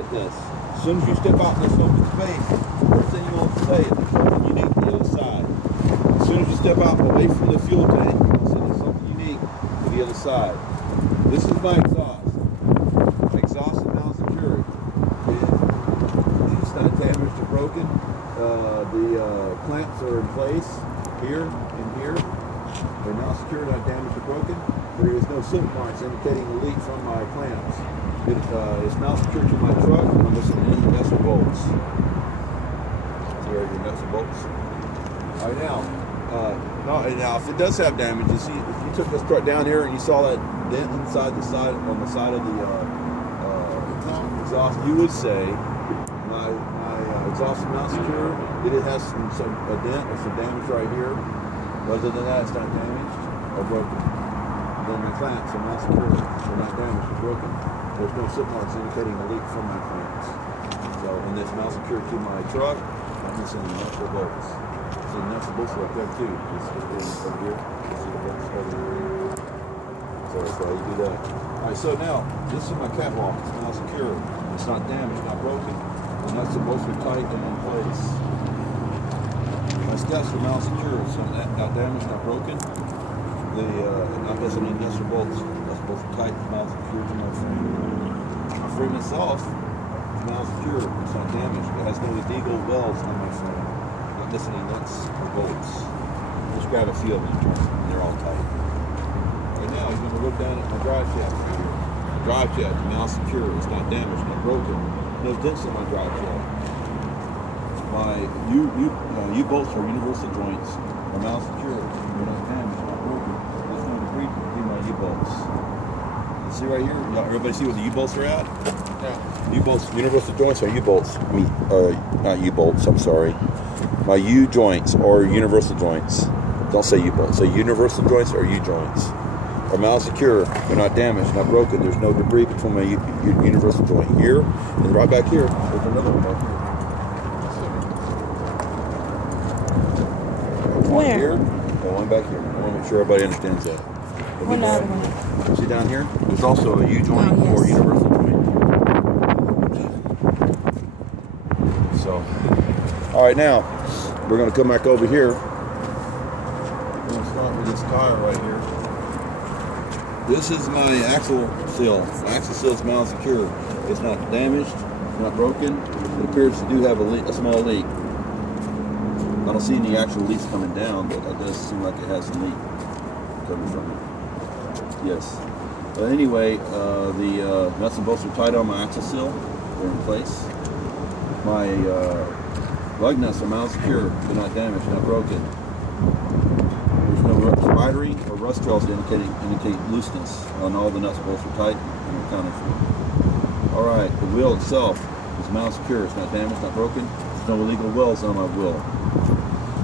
Get this. As soon as you step out in this open space, first thing you want to say is there's something unique to the other side. As soon as you step out away from the fuel tank, you say there's something unique to the other side. This is my exhaust. My exhaust is now secured. It's not damaged or broken. The clamps are in place here and here. They're now secured, not damaged or broken. There is no silk marks indicating a leak from my clamps. It's now secured to my truck, and I'm missing any nuts and bolts. See right here, nuts and bolts. All right, now if it does have damage, you see, if you took this truck down here and you saw that dent inside the side on the side of the exhaust, you would say my exhaust is not secure. It has a dent or some damage right here. But other than that, it's not damaged or broken. Then my clamps are not secure. They're not damaged or broken. There's no silk marks indicating a leak from my clamps. So, and it's now secured to my truck. I'm missing the nuts or bolts. So the nuts and bolts are up there too. Just over here. See the bolts over here. So that's how you do that. Alright, so now, this is my catwalk. It's now secure. It's not damaged, not broken. The nuts and bolts are tight and in place. My steps are now secure. It's not damaged, not broken. Not missing any nuts or bolts. Nuts and bolts are tight, it's now secured to my frame. My frame itself is now secure. It's not damaged. It has no illegal welds on my frame. Not missing any nuts or bolts. Just grab a few of them and they're all tight. Right now, you're going to look down at my drive shaft right here. My drive shaft is now secure. It's not damaged, not broken. No dents in my drive shaft. My U-bolts or universal joints are now secure. They're not damaged, not broken. There's no debris between my U-bolts. You see right here? Everybody see where the U-bolts are at? Yeah. U-bolts, universal joints are U-bolts. Not U-bolts, I'm sorry. My U-joints or universal joints. Don't say U-bolts. Say universal joints or U-joints. Are now secure. They're not damaged, not broken. There's no debris between my universal joint here and right back here. There's another one back here. One here and one back here. I want to make sure everybody understands that. Another one. See down here? There's also a U-joint or universal joint. So, all right, now we're going to come back over here. We're going to start with this tire right here. This is my axle seal. My axle seal is now secure. It's not damaged, not broken. It appears to do have a small leak. I don't see any actual leaks coming down, but it does seem like it has a leak coming from it. Yes. But anyway, the nuts and bolts are tight on my axle seal. They're in place. My lug nuts are now secure. They're not damaged, not broken. There's no spidery or rust trails to indicate looseness on all the nuts and bolts are tight and are accounted for. Alright, the wheel itself is now secure. It's not damaged, not broken. There's no illegal welds on my wheel.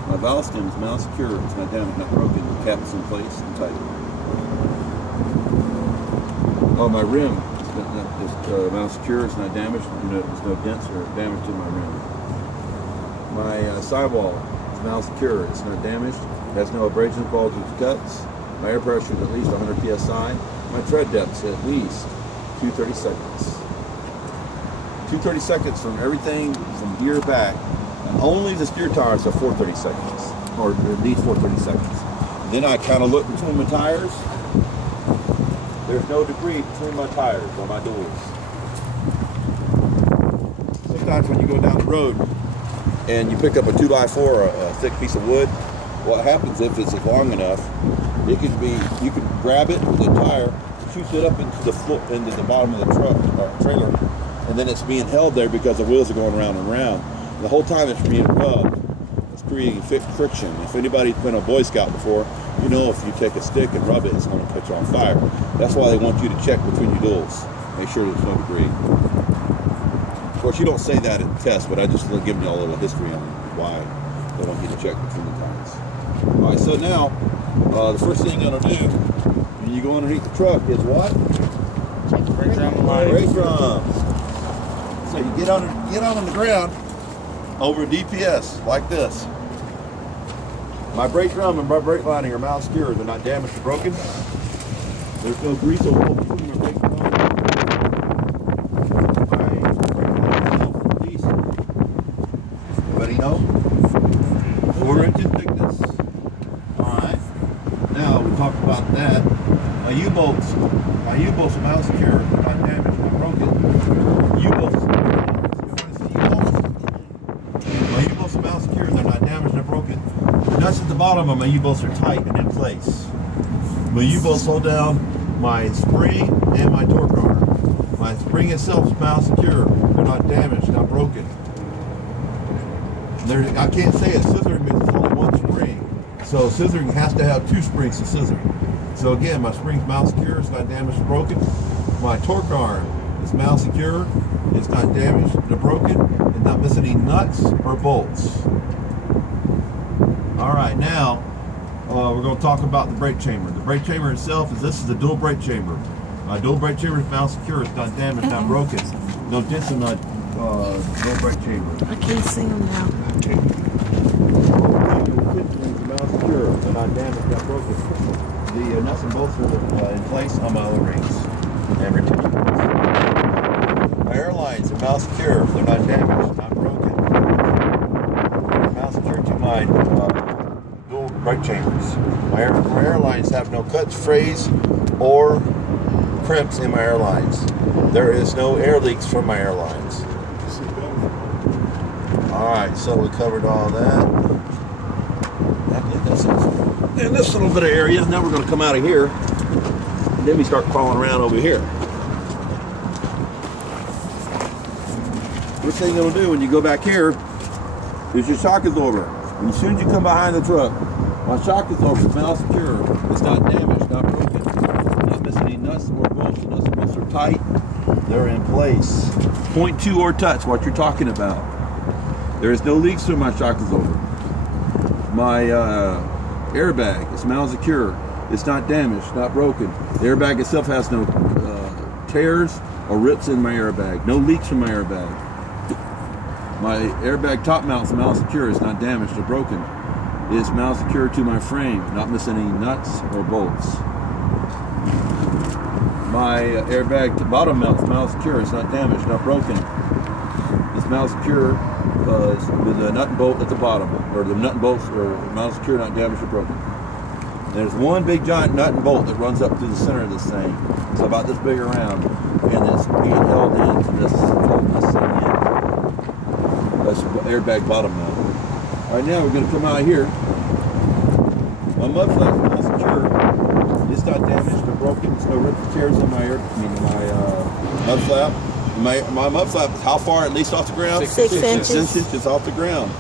My valve stem is now secure. It's not damaged, not broken. The cap is in place and tight. Oh, my rim is now secure. It's not damaged. There's no dents or damage to my rim. My sidewall is now secure. It's not damaged. It has no abrasions, bulges, cuts. My air pressure is at least 100 psi. My tread depth is at least 230 seconds. 230 seconds from everything from here back. And only the steer tires are 430 seconds, or at least 430 seconds. Then I kind of look between my tires. There's no debris between my tires on my doors. Sometimes when you go down the road and you pick up a 2x4 or a thick piece of wood, what happens if it's long enough, it can be, you can grab it with the tire, shoots it up into the floor, into the bottom of the truck or trailer, and then it's being held there because the wheels are going around and around. And the whole time it's being rubbed, it's creating friction. If anybody's been a Boy Scout before, you know if you take a stick and rub it, it's going to catch on fire. That's why they want you to check between your duals. Make sure there's no debris. Of course, you don't say that in the test, but I just giving you a little history on why they want you to check between the tires. All right, so now, the first thing you're going to do when you go underneath the truck is what? Check the brake drum line. Brake drums. So you get on the ground over a DPS like this. My brake drum and my brake lining are now secure. They're not damaged or broken. There's no grease or oil between my brake drum. My brake No? 1/4 inch in thickness. Alright. Now we talked about that. My U-bolts are now secure. They're not damaged, not broken. U-bolts. My U-bolts are now secure. They're not damaged, not broken. The nuts at the bottom of my U-bolts are tight and in place. My U-bolts hold down my spring and my torque arm. My spring itself is now secure. They're not damaged, not broken. I can't say it's scissoring because it's only one spring. So scissoring has to have 2 springs to scissor. So again, my spring's mount secure, it's not damaged or broken. My torque arm is mount secure, it's not damaged or broken, and not missing any nuts or bolts. Alright, now we're going to talk about the brake chamber. The brake chamber itself this is a dual brake chamber. My dual brake chamber is mount secure, it's not damaged, not broken. No dents in the dual brake chamber. I can't see them now. Mount secure, they're not damaged, not broken. The nuts and bolts are in place on my O-rings. And retention bolts. My airlines are mount secure, they're not damaged, not broken. They're mount secure to my dual brake chambers. My airlines have no cuts, frays, or crimps in my airlines. There is no air leaks from my airlines. Alright, so we covered all that. In this little bit of area, now we're going to come out of here, and then we start crawling around over here. First thing you're going to do when you go back here is your shock absorber. And as soon as you come behind the truck, my shock absorber is now secure. It's not damaged, not broken. Not missing any nuts or bolts. The nuts and bolts are tight. They're in place. 0.2 or touch, what you're talking about. There is no leaks through my shock absorber. My airbag is mount secure. It's not damaged, not broken. The airbag itself has no tears or rips in my airbag. No leaks from my airbag. My airbag top mount is mount secure. It's not damaged or broken. It's mount secure to my frame, not missing any nuts or bolts. My airbag bottom mount is mount secure. It's not damaged, not broken. It's mount secure with the nut and bolt at the bottom, or the nut and bolts are mount secure, not damaged or broken. There's one big giant nut and bolt that runs up through the center of this thing. It's about this big around, and it's being held into this thing in. That's airbag bottom mount. All right, now we're going to come out here. My mud flap is mount secure. It's not damaged or broken. There's no rips or tears in my mud flap. My mud flap is how far at least off the ground? 6 inches. 6 inches off the ground.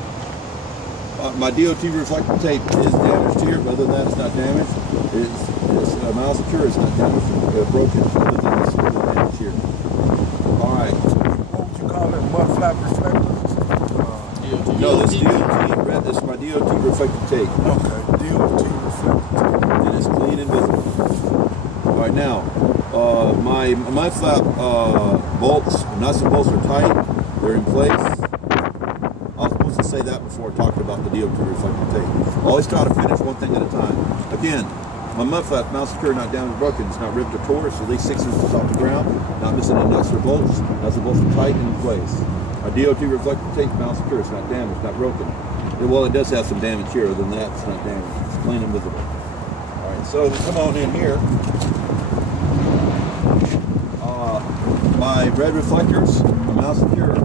My DOT reflective tape is damaged here, but other than that, it's not damaged. It's mount secure. It's not damaged or broken. Other than this little damage here. All right. What would you call it? Mud flap reflector? No, this is my DOT reflective tape. Okay, DOT reflector tape. And it's clean and visible. All right, now my mud flap bolts, nuts and bolts are tight. They're in place. I was supposed to say that before talking about the DOT reflective tape. Always try to finish one thing at a time. Again, my mud flap, mount secure, not damaged or broken. It's not ripped or tore. It's at least 6 inches off the ground. Not missing any nuts or bolts. Nuts and bolts are tight and in place. My DOT reflective tape, mount secure. It's not damaged, not broken. Well, it does have some damage here. Other than that, it's not damaged. It's clean and visible. All right, so we come on in here. My red reflectors are mount secure.